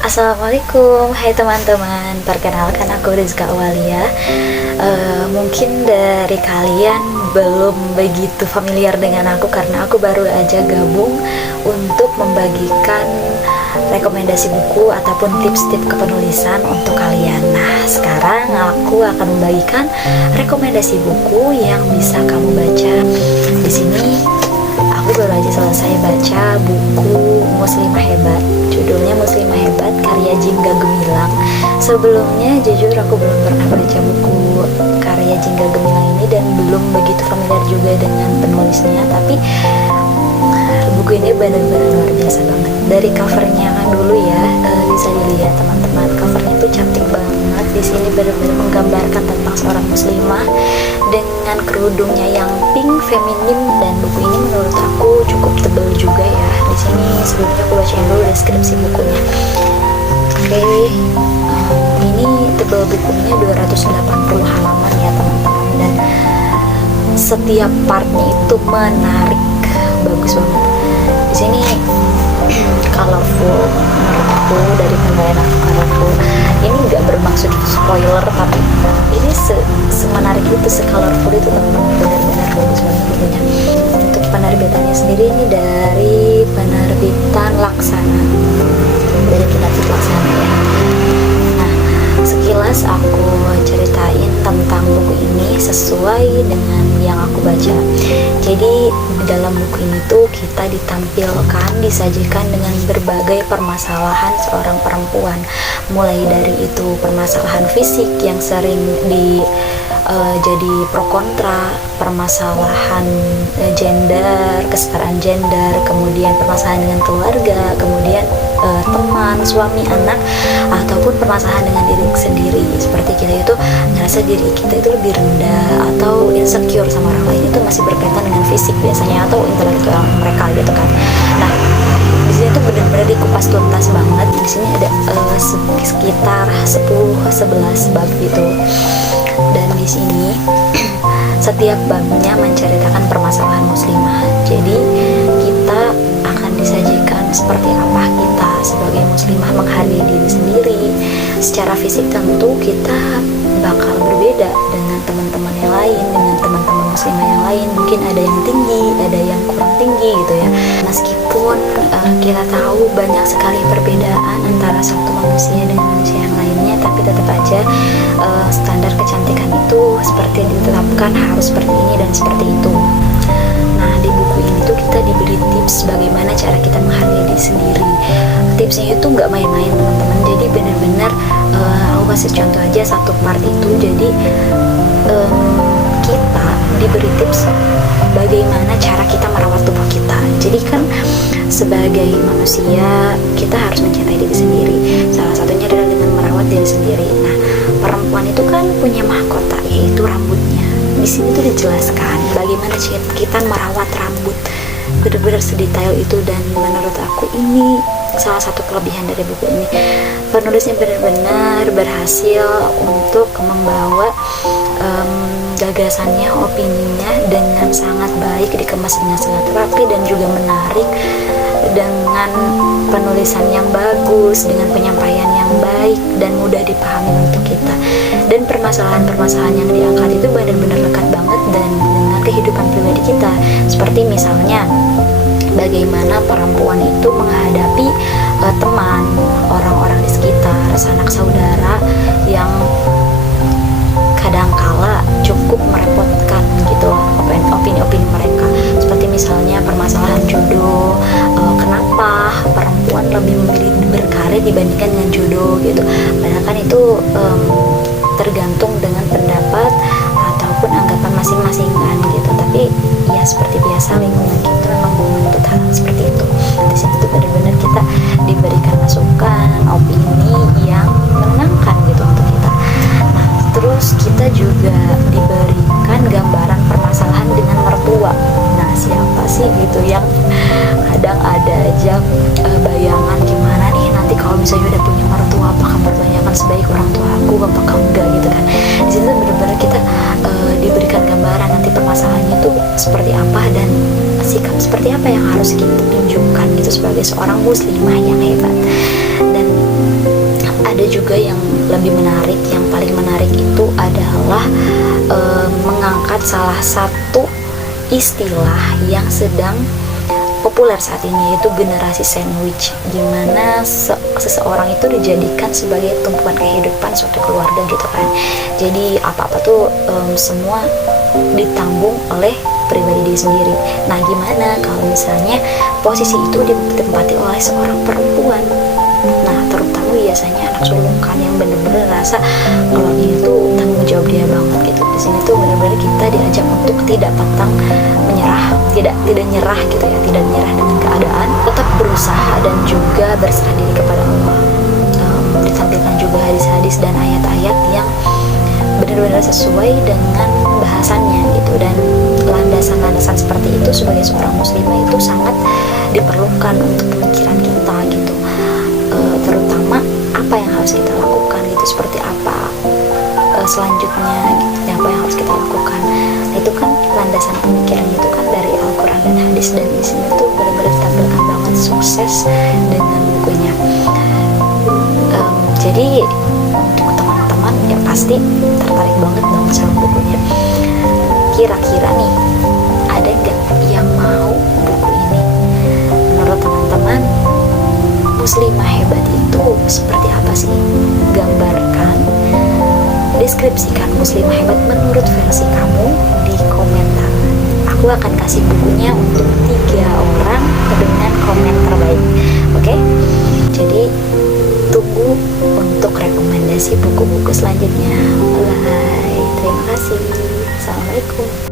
Assalamualaikum, hai teman-teman. Perkenalkan aku Rizka Awalia. Mungkin dari kalian belum begitu familiar dengan aku karena aku baru aja gabung untuk membagikan rekomendasi buku ataupun tips-tips kepenulisan untuk kalian. Nah, sekarang aku akan membagikan rekomendasi buku yang bisa kamu baca. Di sini aku baru aja selesai baca buku Muslimah Hebat. Judulnya Muslimah Hebat, karya Jingga Gemilang. Sebelumnya jujur aku belum pernah baca buku karya Jingga Gemilang ini dan belum begitu familiar juga dengan penulisnya, tapi buku ini benar-benar luar biasa banget. Dari covernya kan dulu ya, bisa dilihat teman-teman, covernya tuh cantik banget. Di sini benar-benar menggambarkan tentang seorang muslimah dengan kerudungnya yang pink, feminim, dan buku ini menurut aku cukup tebal juga ya. Di sini sebelumnya aku bacain dulu deskripsi bukunya. Oke, ini tebal bukunya 280 halaman ya teman-teman, dan setiap partnya itu menarik, bagus banget. Di sini colorful, menurut aku dari penilaian aku colorful. Ini nggak bermaksud spoiler, tapi ini semenarik itu, se-colorful itu teman-teman, benar-benar bagus banget bukunya. Untuk penerbitannya sendiri ini dari penerbitan Laksana, dari penerbit Laksana ya. Nah, sekilas aku ceritain tentang buku ini sesuai dengan yang aku baca. Jadi di dalam buku ini tuh kita ditampilkan, disajikan dengan berbagai permasalahan seorang perempuan, mulai dari itu permasalahan fisik yang sering jadi pro kontra, permasalahan gender, kesetaraan gender, kemudian permasalahan dengan keluarga, kemudian teman, suami, anak, ataupun permasalahan dengan diri sendiri, seperti kita itu ngerasa diri kita itu lebih rendah atau insecure sama orang lain, itu masih berkaitan dengan fisik biasanya atau intelektual mereka gitu kan. Nah, di sini tuh benar-benar dikupas tuntas banget. Di sini ada sekitar 10-11 bab gitu, dan di sini setiap babnya menceritakan permasalahan muslimah. Jadi kita akan disajikan seperti apa kita sebagai muslimah menghargai diri sendiri. Secara fisik tentu kita bakal berbeda dengan teman-teman yang lain, dengan teman-teman muslimah yang lain. Mungkin ada yang tinggi, ada yang kurang tinggi gitu ya. Meskipun kita tahu banyak sekali perbedaan antara satu manusia dengan manusia yang lainnya, tapi tetap aja standar kecantikan itu seperti yang ditetapkan harus seperti ini dan seperti itu. Nah, di buku ini tuh kita diberi tips bagaimana cara kita menghargai diri sendiri. Tipsnya itu nggak main-main teman-teman. Jadi benar-benar aku kasih contoh aja satu part itu. Jadi kita diberi tips bagaimana cara kita merawat tubuh kita. Jadi kan sebagai manusia kita harus mencintai diri sendiri. Salah satunya adalah dengan merawat diri sendiri. Nah, perempuan itu kan punya mahkota, yaitu rambutnya. Di sini tuh dijelaskan bagaimana kita merawat rambut, benar-benar sedetail itu, dan menurut aku ini salah satu kelebihan dari buku ini. Penulisnya benar-benar berhasil untuk membawa gagasannya, opininya dengan sangat baik, dikemas dengan sangat rapi dan juga menarik, dengan penulisan yang bagus, dengan penyampaian yang baik dan mudah dipahami untuk kita. Dan permasalahan-permasalahan yang diangkat itu benar-benar lekat banget dan dengan kehidupan pribadi kita. Seperti misalnya bagaimana perempuan itu menghadapi teman, orang-orang di sekitar, sanak saudara yang kadangkala cukup merepotkan gitu opini-opini mereka. Seperti misalnya permasalahan jodoh, kenapa perempuan lebih memilih berkarir dibandingkan dengan jodoh gitu. Padahal kan itu tergantung dengan pendapat ataupun anggapan masing-masing kan gitu. Tapi ya seperti biasa, lingkungan kita memang menuntut hal seperti itu. Di situ tuh benar-benar kita diberikan masukan, opini yang menenangkan gitu untuk kita. Nah, terus kita juga diberikan gambaran permasalahan dengan mertua. Nah, siapa sih gitu yang kadang ada aja bayangan gimana nih nanti kalau misalnya udah punya mertua, apakah mertuanya akan sebaik orang tua aku, apakah enggak gitu kan. Di situ benar-benar kita diberikan gambaran nanti permasalahannya tuh seperti apa dan sikap seperti apa yang harus kita tunjukkan gitu sebagai seorang muslimah yang hebat. Dan ada juga yang lebih menarik. Yang paling menarik itu adalah mengangkat salah satu istilah yang sedang populer saat ini, yaitu generasi sandwich, gimana seseorang itu dijadikan sebagai tumpuan kehidupan suatu keluarga gitu kan. Jadi apa-apa tuh semua ditanggung oleh pribadi diri sendiri. Nah, gimana kalau misalnya posisi itu ditempati oleh seorang perempuan? Nah, terutama biasanya anak sulung kan, yang bener-bener rasa keluarga itu tanggung jawab dia banget gitu. Di sini tuh bener-bener kita diajak untuk tidak pantang menyerah, tidak nyerah gitu ya, tidak menyerah dengan keadaan, tetap berusaha dan juga berserah diri kepada Allah. Ditampilkan juga hadis-hadis dan ayat-ayat yang benar-benar sesuai dengan bahasannya gitu, dan landasan-landasan seperti itu sebagai seorang muslimah itu sangat diperlukan untuk pemikiran kita gitu. Terutama apa yang harus kita lakukan gitu, seperti apa selanjutnya gitu, apa yang harus kita lakukan. Nah, itu kan landasan pemikiran itu kan dari Al-Quran dan hadis, dan di sini tuh benar-benar ditampilkan banget sukses dengan bukunya. Jadi untuk teman-teman ya pasti tertarik banget dong sama bukunya. Kira-kira nih, ada nggak yang mau buku ini? Menurut teman-teman, muslimah hebat itu seperti apa sih? Gambarkan, deskripsikan muslimah hebat menurut versi kamu di komentar. Aku akan kasih bukunya untuk 3 orang dengan komen terbaik. Oke? Jadi tunggu untuk rekomendasi buku-buku selanjutnya. Bye. Terima kasih. Assalamualaikum.